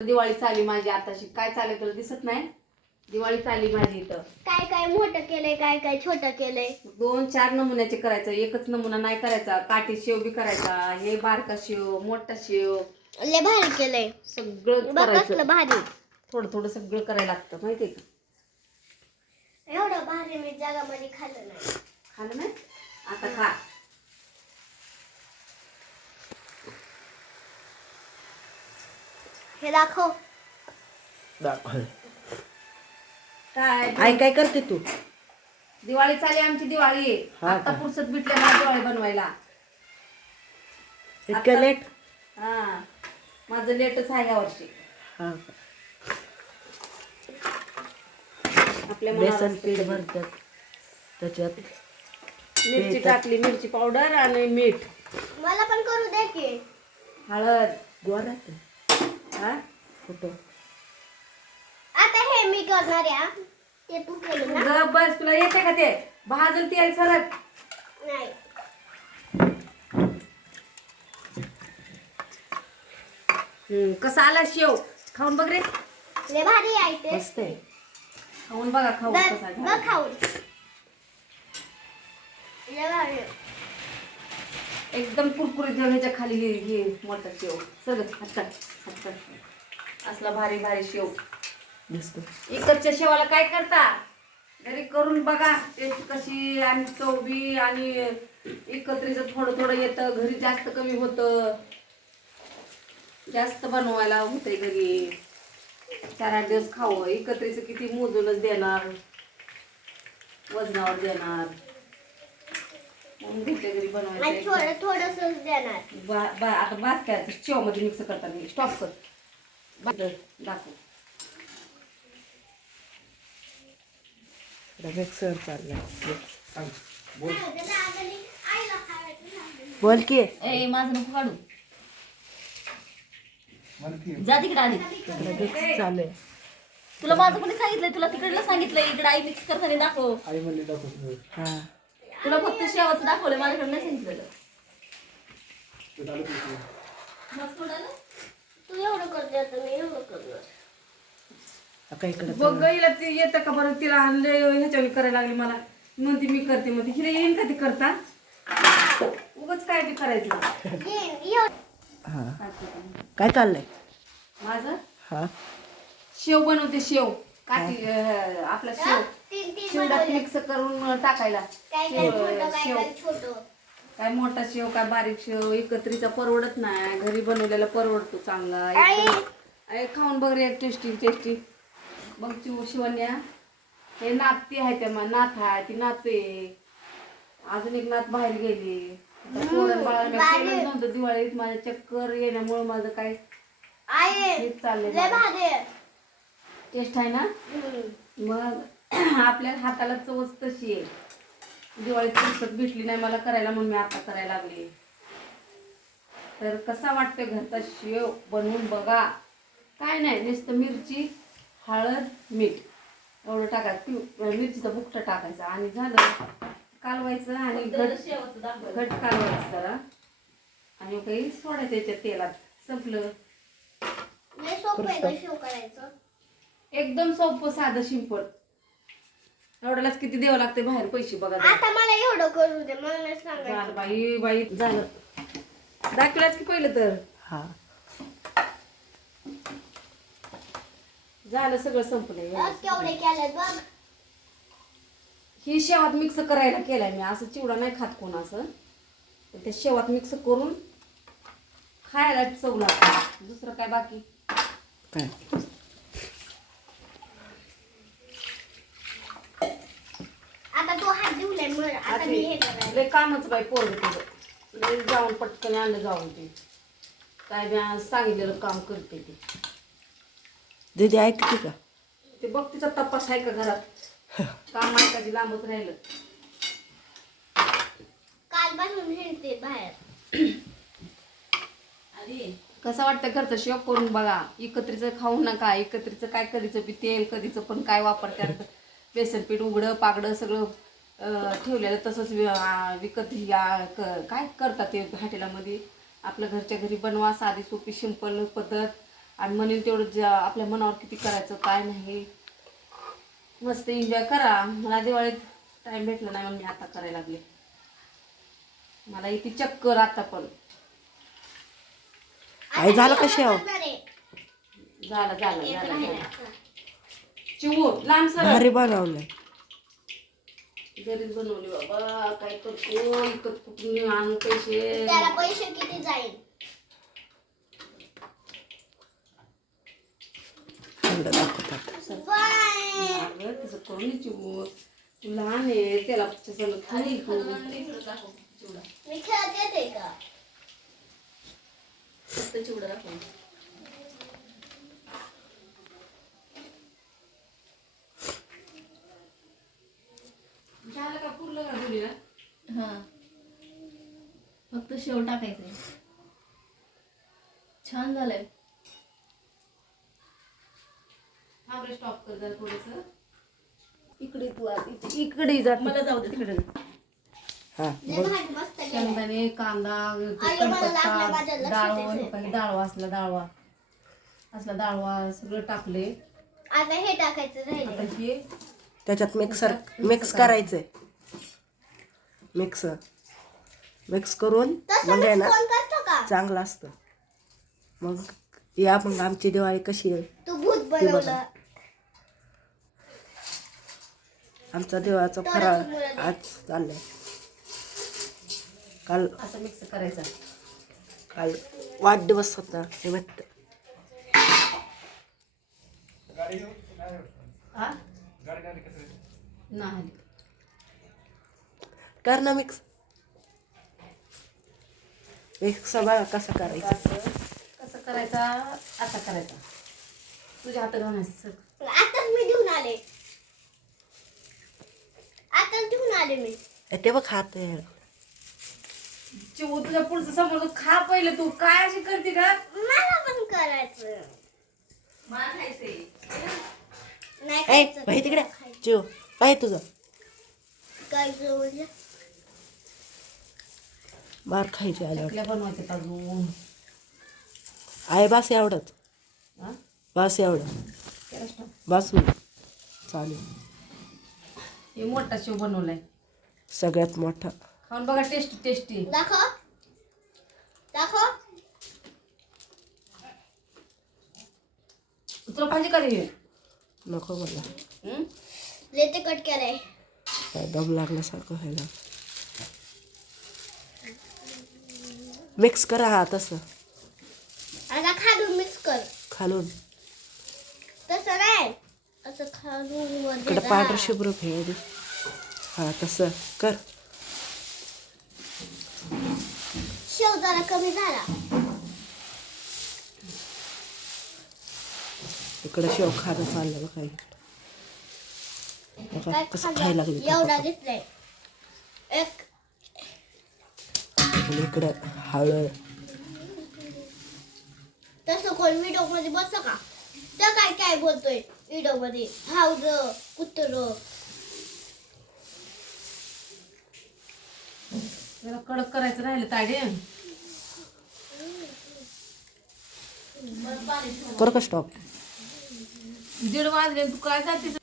दिवाळी चालली माझी आताशी. काय चालेल तुला दिसत नाही? दिवाळी चालली माझी इथं. काय काय मोठं केलंय काय काय छोटं केलंय? दोन चार नमुन्याचे करायचं एकच नमुना नाही करायचा. काठी शेव बी करायचा हे बारका शेव मोठा शेव. लय भारी केलंय. सगळं बघ करायचं. कसलं भारी. थोडं थोडं सगळं करायला लागतं माहितीये का? एवढं भारी मी जगामध्ये खाल्लं नाही. खाल्लं नाही? आता खा. हे दाखव. दाखव. काय आई काय करते तू? दिवाळी चालली आमची दिवाळी. आहे हा आता का? पुरसत भेटले मला दिवाळी बनवायला. इतक्या लेट हा. माझं लेटच आहे या वर्षी. हा. आपल्या मनावर बेसन पीठ. भरतात. त्याच्यात मिरची टाकली मिरची पावडर आणि मीठ. मला पण करू दे की. हळद. गोरा हा? आता हे मी करणार या ते तू केलं ना? ग बस तुला येते का ते? भाजून तेल सरक. नाही. हम्म, कसा आला शेव? खाऊन बघ रे. लय भारी आहे ते. मस्त आहे. खाऊन बघा खाऊन बघ कसा बघ झाला. खाऊन. लय भारी आहे. एकदम कुरकुरीत ह्याच्या खाली हे हे मोठा शेव. सगळं हातात हातात असला भारी भारी शेव. दिसतो इकडच्या शेवाला काय करता? घरी करून बघा टेस्ट कशी आणि चव बी आणि एकत्रीचं थोडं थोडं येतं. घरी जास्त कमी होतं. जास्त बनवायला होतंय घरी. चार आठ दिवस खावं. एकत्रीचं किती मोजूनच देणार. वजनावर देणार. घरच्या घरी आणि बनवायचं थोडं थोडस देणार. बा बा आता बास करायचं शेवमध्ये मिक्स करता मी. स्टॉप कर. बा- दाखव. मिक्सर बोल. की. ए माझं नको काढू. जा तिकडे आधी. मिक्स चालू आहे तुला माझं कोणी सांगितलंय? तुला तिकडलं सांगितलंय? इकडे आई मिक्स करताना दाखव. हा. तुला फक्त शेवाचं दाखवलंय माझ्याकडे नाही सांगितलेलं. आलं? तू एवढं करते आता मी एवढं करणार. आता इकडे बघ गईला ते येतं का बरं? तिला लय ह्याच्यावर करायला लागली मला. म्हणते मी करते म्हणते हिला येईन का ते करता? उगाच काय ते करायचं? हा. काय? काय चाललंय? माझं? हा. शेव बनवते शेव. काठी अं, आपला शेव. बनवले. मिक्स करून टाकायला. काय मोठा शेव काय बारीक शेव एकत्रीचा परवडत नाही. घरी बनवलेला परवडतो चांगला. खाऊन बघ रे टेस्टी टेस्टी बघ चिव शिवण्या. हे नाती आहे त्या नाथ आहे ती नाते अजून एक नात बाहेर गेली. नव्हतं दिवाळीत. माझ्या चक्कर येण्यामुळे माझं काय चाललंय. टेस्ट आहे. ना. मग आपल्या हाताला चवच तशी आहे. दिवाळीत फुरसत भेटली नाही मला करायला म्हणून मी आता करायला लागली. तर कसा वाटतोय घरचा शेव बनवून बघा. काय नाही नुसतं मिरची हळद मीठ. एवढं टाकायचं. मिरचीचा बुकटा टाकायचा आणि झालं कालवायचं आणि तुला घट घट कालवायचं जरा. आणि काही सोडायचं याच्यात तेलात. संपलं. एकदम सोपं साधं सिंपल एवढ्यालाच किती द्यावं लागते बाहेर पैसे बघा. आता मला एवढं करू दे मला नाही सांगायचं. झालं बाई बाई झालं दाखवलाच की पहिलं तर? हा. झालं सगळं संपलंय बघ केवढे केलं बघ. ही शेवात मिक्स करायला केलाय मी. असं चिवडा नाही खात कोण असं. तर त्या शेवात मिक्स करून खायला चव लागते. दुसरं काय बाकी? काय आता तू हात धुवलाय हे लय कामच बाई पोरग तुझं लय जाऊन पटकन आणलं जाऊन ते. काय मी आज सांगितलेलं काम करते ते. दीदी ऐकते का? ते बघ तिचा तपास आहे का घरात? काम ऐकायची लांबच राहिलं. काल पासून हिंडते बाहेर. आधी कसं वाटतं घरचं शेव करून बघा. एकत्रीचं खाऊ नका. एकत्रीचं काय कधीचं बी तेल कधीचं पण काय वापरतात. बेसन पीठ उघडं पागडं सगळं. ठेवलेलं तसंच विकत या क- काय करतात ते हॉटेलामध्ये? आपल्या घरच्या घरी बनवा साधी सोपी सिंपल पद्धत. आणि म्हणेन तेवढं ज्या आपल्या मनावर किती करायचं काय नाही. मस्त एन्जॉय करा. मला दिवाळीत टाइम भेटला नाही म्हणून मी आता करायला लागले. मला इथे चक्कर आता पण. झालं का शेव? करणार आहे. झालं झालं. चिवू लांब सर. भारी घरीच बनवली बाबा काय करतो इकत कुठून आणू पैसे. त्याला पैसे किती जाईल? दाखवतात अगं करून तू लहान आहे त्याला सगळं खाली तू मी खेळत येते का? फक्त चिवडा दाखव झालं का का तुला हा. फक्त शेव टाकायचंय. छान झालंय. हा बरं स्टॉप कर जरा थोडंसं. इकडे तू आधी इकडे जात मला जाऊ दे तिकडे हा. शेंगदाणे कांदा आई, मला लागलं माझ्या कढीपत्ता लक्षात डाळवा असला डाळवा असला डाळवा सगळं टाकले. आता हे टाकायचं आता हे त्याच्यात मिक्सर मिक्स करायचंय. मिक्स. मिक्स करून म्हणजे mix ना कोण करतो का? चांगलं असतं. मग या मग आमची दिवाळी कशी आहे? तू भूत बनवलं. आमचा दिवाळाचा फराळ आज चाललाय. काल असं मिक्स करायचा. काल वाढदिवस होता निमित्त हा? नाही. कर ना मिक्स मिक्स बघा कसा करायचा असं कसं करायचा आता करायचा तुझ्या हात घालायचं आताच मी घेऊन आले आताच घेऊन आले मी ते बघ हात. चिवू तुझ्या पुढचं समोर तू खा पहिले तू काय अशी करते का मला पण करायचं नाही तिकडे चिव काय तुझं काय म्हणजे मार खायची आल्यावर. अजून. आहे बास एवढंच. हा? बास एवढं. stop. बास होईल. चालेल. हे मोठा शिव बनवलाय. सगळ्यात मोठा. खाऊन बघा टेस्टी टेस्टी. दाखव. दाखव. तुला पाहिजे का रे हे? नको मला. हं? लेते कट केलंय. काय दम लागल्यासारखं व्हायला. मिक्स करा हा तसं. आता खालून मिक्स कर. खालून. तसं नाही. असं खालून इकडं जा. पांढरं शुभ्र फेड हा तसं. कर. शेव जरा कमी झाला. इकडं शेव खाणं चाललं बघा इकडं. बघा काय कसं खाल्लं? खायला लागली एवढा घेतलाय. एक आणि इकडं हळद तसं कोण व्हिडिओमध्ये बसत का? तर काय काय बोलतोय व्हिडिओमध्ये हावज कुत्र. जरा कडक करायचं राहिलं ताडे कर का स्टॉप दीड वाजले तू काय जातीस?